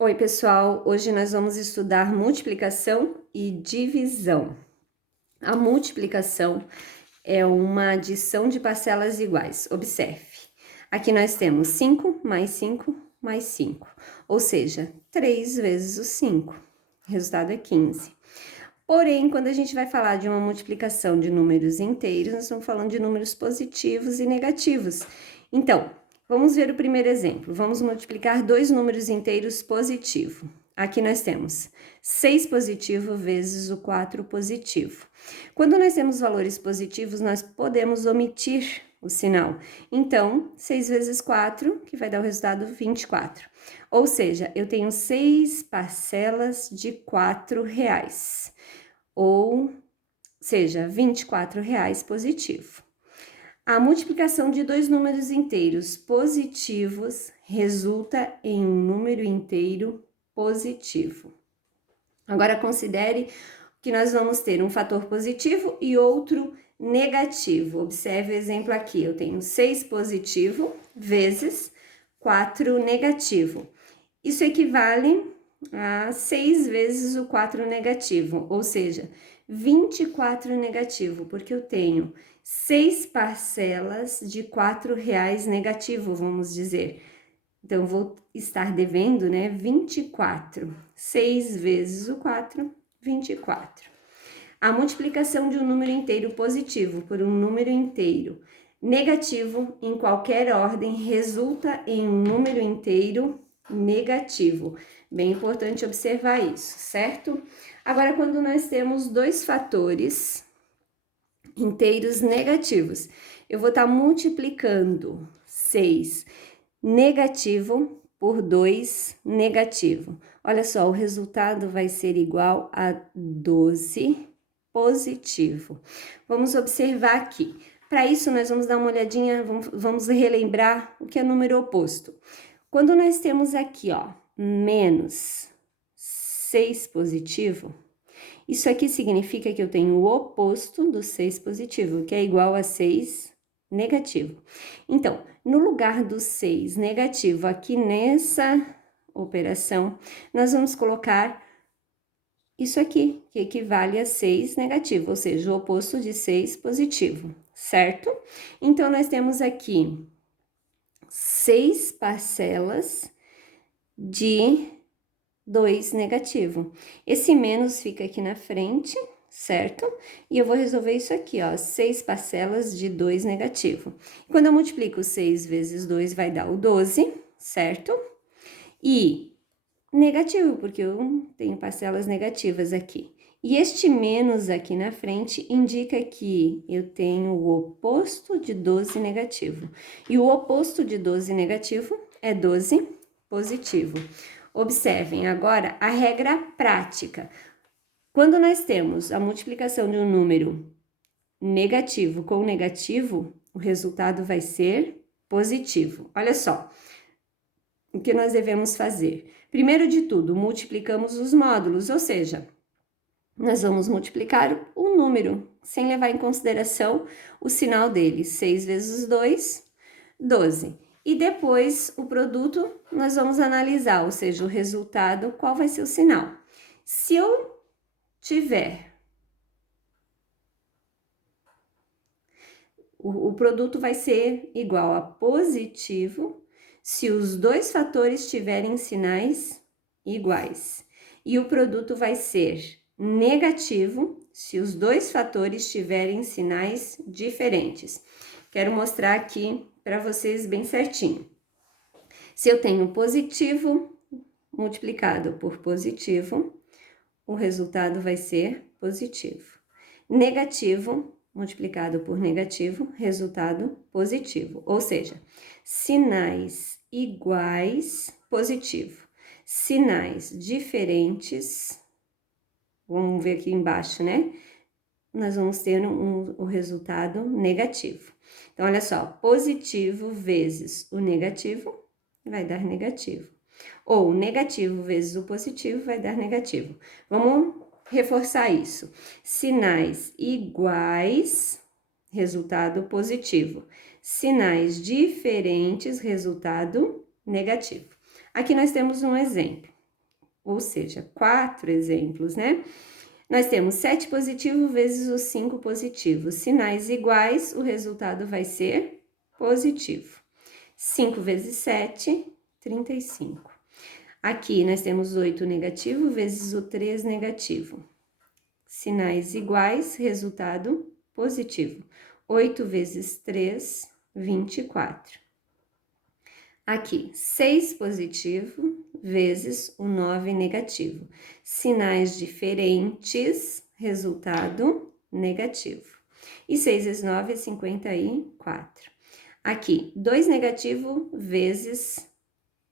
Oi, pessoal! Hoje nós vamos estudar multiplicação e divisão. A multiplicação é uma adição de parcelas iguais. Observe, aqui nós temos 5 mais 5 mais 5, ou seja, 3 vezes o 5. O resultado é 15. Porém, quando a gente vai falar de uma multiplicação de números inteiros, nós estamos falando de números positivos e negativos. Então, vamos ver o primeiro exemplo. Vamos multiplicar dois números inteiros positivo. Aqui nós temos 6 positivo vezes o 4 positivo. Quando nós temos valores positivos, nós podemos omitir o sinal. Então, 6 vezes 4, que vai dar o resultado 24. Ou seja, eu tenho 6 parcelas de R$ 4, ou seja, R$ 24 positivo. A multiplicação de dois números inteiros positivos resulta em um número inteiro positivo. Agora, considere que nós vamos ter um fator positivo e outro negativo. Observe o exemplo aqui, eu tenho 6 positivo vezes 4 negativo. Isso equivale a 6 vezes o 4 negativo, ou seja, 24 negativo, porque eu tenho 6 parcelas de R$ 4 negativo, vamos dizer. Então, vou estar devendo, né, 24. 6 vezes o 4, 24. A multiplicação de um número inteiro positivo por um número inteiro negativo em qualquer ordem resulta em um número inteiro negativo. Bem importante observar isso, certo? Agora, quando nós temos dois fatores inteiros negativos, eu vou estar multiplicando 6 negativo por 2 negativo. Olha só, o resultado vai ser igual a 12 positivo. Vamos observar aqui. Para isso, nós vamos dar uma olhadinha, vamos relembrar o que é número oposto. Quando nós temos aqui, ó, menos 6 positivo, isso aqui significa que eu tenho o oposto do 6 positivo, que é igual a 6 negativo. Então, no lugar do 6 negativo aqui nessa operação, nós vamos colocar isso aqui, que equivale a 6 negativo, ou seja, o oposto de 6 positivo, certo? Então, nós temos aqui 6 parcelas de 2 negativo. Esse menos fica aqui na frente, certo? E eu vou resolver isso aqui, ó, 6 parcelas de 2 negativo. Quando eu multiplico 6 vezes 2, vai dar o 12, certo? E negativo, porque eu tenho parcelas negativas aqui. E este menos aqui na frente indica que eu tenho o oposto de 12 negativo. E o oposto de 12 negativo é 12 positivo. Observem agora a regra prática. Quando nós temos a multiplicação de um número negativo com negativo, o resultado vai ser positivo. Olha só, o que nós devemos fazer? Primeiro de tudo, multiplicamos os módulos, ou seja, nós vamos multiplicar o número, sem levar em consideração o sinal dele. 6 vezes 2, 12. E depois, o produto, nós vamos analisar, ou seja, o resultado, qual vai ser o sinal. Se eu tiver... O produto vai ser igual a positivo se os dois fatores tiverem sinais iguais. E o produto vai ser negativo se os dois fatores tiverem sinais diferentes. Quero mostrar aqui para vocês bem certinho. Se eu tenho positivo multiplicado por positivo, o resultado vai ser positivo. Negativo multiplicado por negativo, resultado positivo. Ou seja, sinais iguais, positivo. Sinais diferentes, vamos ver aqui embaixo, né? Nós vamos ter o resultado negativo. Então, olha só, positivo vezes o negativo vai dar negativo. Ou negativo vezes o positivo vai dar negativo. Vamos reforçar isso. Sinais iguais, resultado positivo. Sinais diferentes, resultado negativo. Aqui nós temos um exemplo. ou seja, 4 exemplos, né? Nós temos 7 positivo vezes os 5 positivos. Sinais iguais, o resultado vai ser positivo. 5 vezes 7, 35. Aqui nós temos 8 negativo vezes o 3 negativo. Sinais iguais, resultado positivo. 8 vezes 3, 24. Aqui, 6 positivo vezes o 9 negativo. Sinais diferentes, resultado negativo. E 6 vezes 9 é 54. Aqui, 2 negativo vezes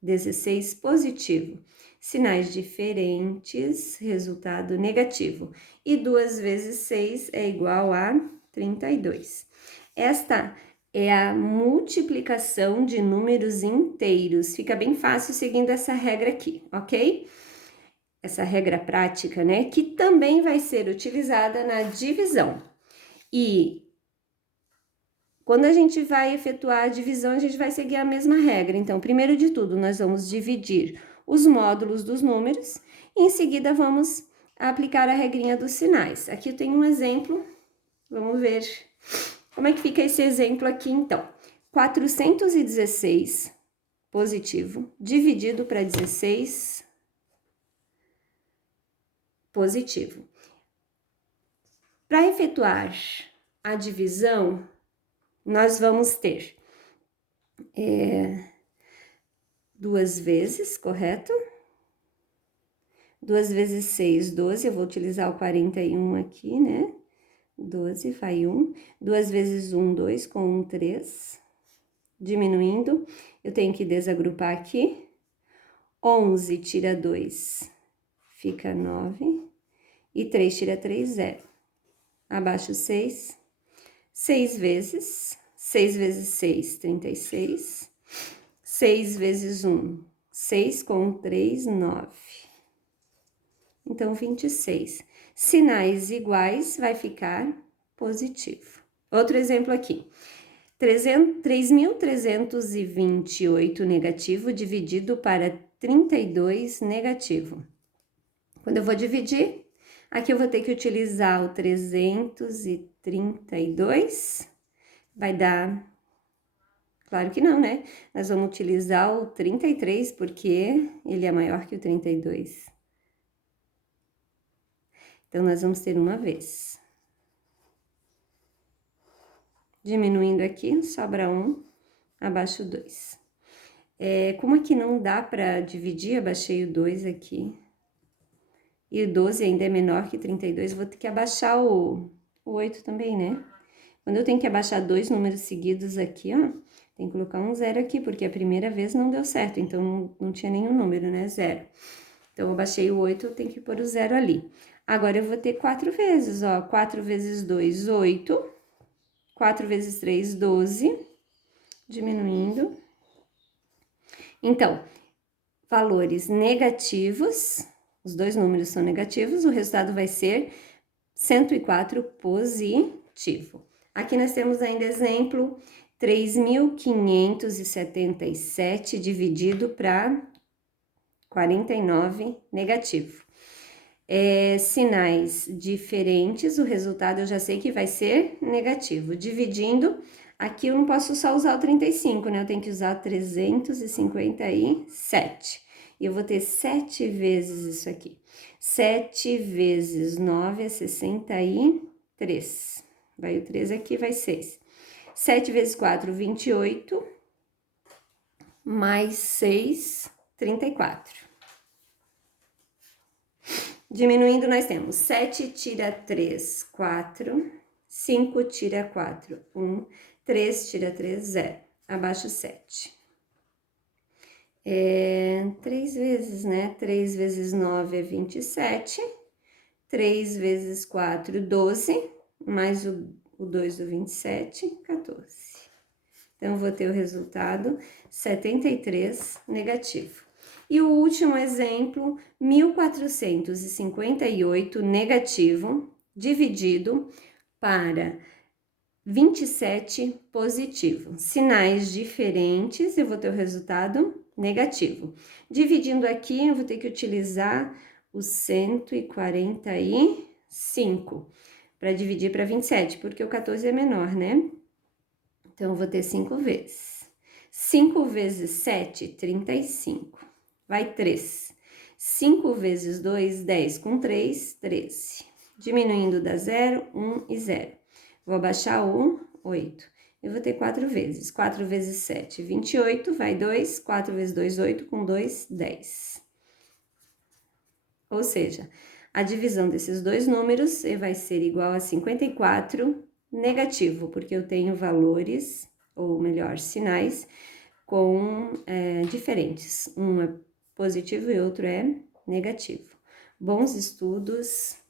16 positivo. Sinais diferentes, resultado negativo. E 2 vezes 6 é igual a 32. Esta é a multiplicação de números inteiros. Fica bem fácil seguindo essa regra aqui, ok? Essa regra prática, né? Que também vai ser utilizada na divisão. E quando a gente vai efetuar a divisão, a gente vai seguir a mesma regra. Então, primeiro de tudo, nós vamos dividir os módulos dos números e em seguida vamos aplicar a regrinha dos sinais. Aqui eu tenho um exemplo, vamos ver como é que fica esse exemplo aqui, então. 416 positivo dividido para 16 positivo. Para efetuar a divisão, nós vamos ter 2 vezes, correto? 2 vezes 6, 12, eu vou utilizar o 41 aqui, né? 12, vai 1. 2 vezes 1, 2, com 1, 3. Diminuindo, eu tenho que desagrupar aqui. 11 tira 2, fica 9. E 3 tira 3, 0. Abaixo 6. 6 vezes 6, 36. 6 vezes 1, 6 com 3, 9. Então, 26. Sinais iguais vai ficar positivo. Outro exemplo aqui. 3.328 negativo dividido para 32 negativo. Quando eu vou dividir, aqui eu vou ter que utilizar o 332. Vai dar... Claro que não, né? Nós vamos utilizar o 33 porque ele é maior que o 32. Então, nós vamos ter uma vez. Diminuindo aqui, sobra 1, abaixo 2. Como aqui não dá para dividir, abaixei o 2 aqui. E o 12 ainda é menor que 32, vou ter que abaixar o 8 também, né? Quando eu tenho que abaixar 2 números seguidos aqui, ó, tem que colocar um 0 aqui, porque a primeira vez não deu certo, então não tinha nenhum número, né? 0. Então, eu baixei o 8, eu tenho que pôr o 0 ali. Agora, eu vou ter 4 vezes, ó. 4 vezes 2, 8. 4 vezes 3, 12. Diminuindo. Então, valores negativos, os dois números são negativos, o resultado vai ser 104 positivo. Aqui nós temos ainda exemplo 3.577 dividido para 49 negativo. Sinais diferentes, o resultado eu já sei que vai ser negativo. Dividindo, aqui eu não posso só usar o 35, né? Eu tenho que usar 357. E eu vou ter 7 vezes isso aqui. 7 vezes 9 é 63. Vai o 3 aqui, vai 6. 7 vezes 4, 28. Mais 6, 34. Diminuindo, nós temos 7 tira 3, 4. 5 tira 4, 1. 3 tira 3, 0. Abaixo 7. 3 vezes, né? 3 vezes 9 é 27. 3 vezes 4, 12. Mais o 2 do 27, 14. Então, eu vou ter o resultado 73 negativo. E o último exemplo, 1.458 negativo dividido para 27 positivo. Sinais diferentes, eu vou ter o resultado negativo. Dividindo aqui, eu vou ter que utilizar o 145 para dividir para 27, porque o 14 é menor, né? Então, eu vou ter 5 vezes. 5 vezes 7, 35. Vai 3. 5 vezes 2, 10. Com 3, 13. Diminuindo dá 0, 1 e 0. Vou abaixar o 8. Eu vou ter 4 vezes. 4 vezes 7, 28. Vai 2. 4 vezes 2, 8. Com 2, 10. Ou seja, a divisão desses dois números vai ser igual a 54 negativo, porque eu tenho valores, ou melhor, sinais, com diferentes. Um é positivo e outro é negativo. Bons estudos!